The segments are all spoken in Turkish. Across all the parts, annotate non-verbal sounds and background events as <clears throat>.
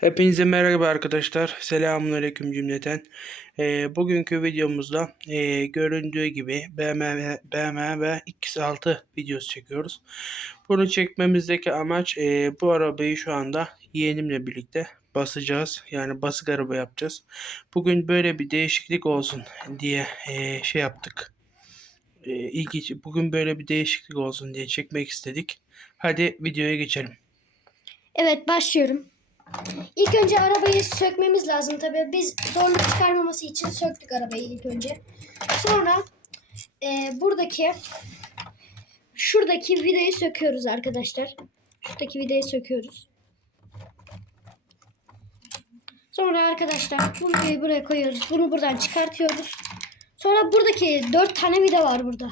Hepinize merhaba arkadaşlar. Selamünaleyküm cümleten. Ee, bugünkü videomuzda ee, göründüğü gibi BMW, BMW X6 videosu çekiyoruz. Bunu çekmemizdeki amaç ee, bu arabayı şu anda yeğenimle birlikte basacağız. Yani basık araba yapacağız. Bugün böyle bir değişiklik olsun diye ee, şey yaptık. Ee, ilginç. Bugün böyle bir değişiklik olsun diye çekmek istedik. Hadi videoya geçelim. Evet başlıyorum. İlk önce arabayı sökmemiz lazım tabii. Biz zorluk çıkarmaması için söktük arabayı ilk önce. Sonra e, buradaki şuradaki vidayı söküyoruz arkadaşlar. Şuradaki vidayı söküyoruz. Sonra arkadaşlar bunu buraya koyuyoruz. Bunu buradan çıkartıyoruz. Sonra buradaki dört tane vida var burada.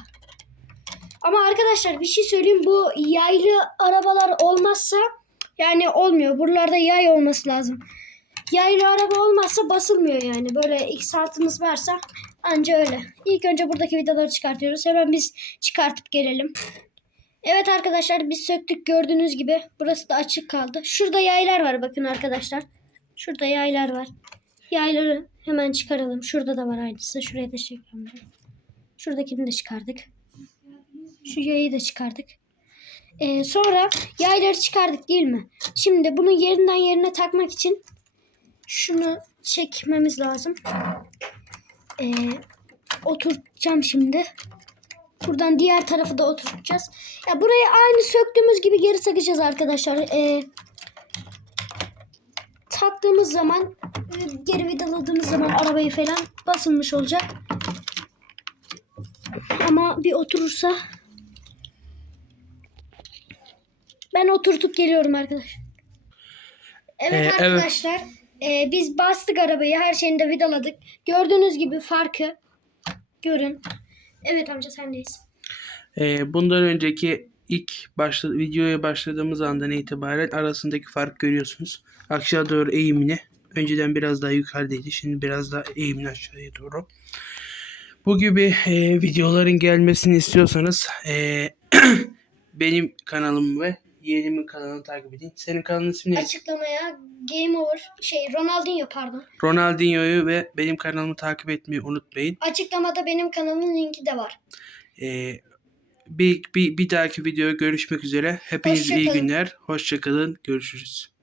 Ama arkadaşlar bir şey söyleyeyim. Bu yaylı arabalar olmazsa yani olmuyor. Buralarda yay olması lazım. Yaylı araba olmazsa basılmıyor yani. Böyle X altımız varsa anca öyle. İlk önce buradaki vidaları çıkartıyoruz. Hemen biz çıkartıp gelelim. Evet arkadaşlar biz söktük gördüğünüz gibi. Burası da açık kaldı. Şurada yaylar var bakın arkadaşlar. Şurada yaylar var. Yayları hemen çıkaralım. Şurada da var aynısı. Şuraya da çekelim. Şuradakini de çıkardık. Şu yayı da çıkardık. Ee, sonra yayları çıkardık değil mi? Şimdi bunu yerinden yerine takmak için şunu çekmemiz lazım. Ee, oturtacağım şimdi. Buradan diğer tarafı da oturtacağız. Ya burayı aynı söktüğümüz gibi geri takacağız arkadaşlar. Ee, taktığımız zaman geri vidaladığımız zaman arabayı falan basılmış olacak. Ama bir oturursa Ben oturtup geliyorum arkadaşlar. Evet Ee, evet. arkadaşlar. e, biz bastık arabayı. Her şeyini de vidaladık. Gördüğünüz gibi farkı görün. Evet amca sendeyiz. Ee, bundan önceki ilk başla, videoya başladığımız andan itibaren arasındaki fark görüyorsunuz. Aşağı doğru eğimini önceden biraz daha yukarıdaydı. Şimdi biraz daha eğimini aşağıya doğru. Bu gibi e, videoların gelmesini istiyorsanız e, <clears throat> benim kanalımı ve yeğenimin kanalını takip edin. Senin kanalın ismi ne? Açıklamaya Game Over şey Ronaldinho pardon. Ronaldinho'yu ve benim kanalımı takip etmeyi unutmayın. Açıklamada benim kanalımın linki de var. Ee, bir, bir, bir dahaki videoya görüşmek üzere. Hepinize iyi Hoşça kalın. günler. Hoşçakalın. Görüşürüz.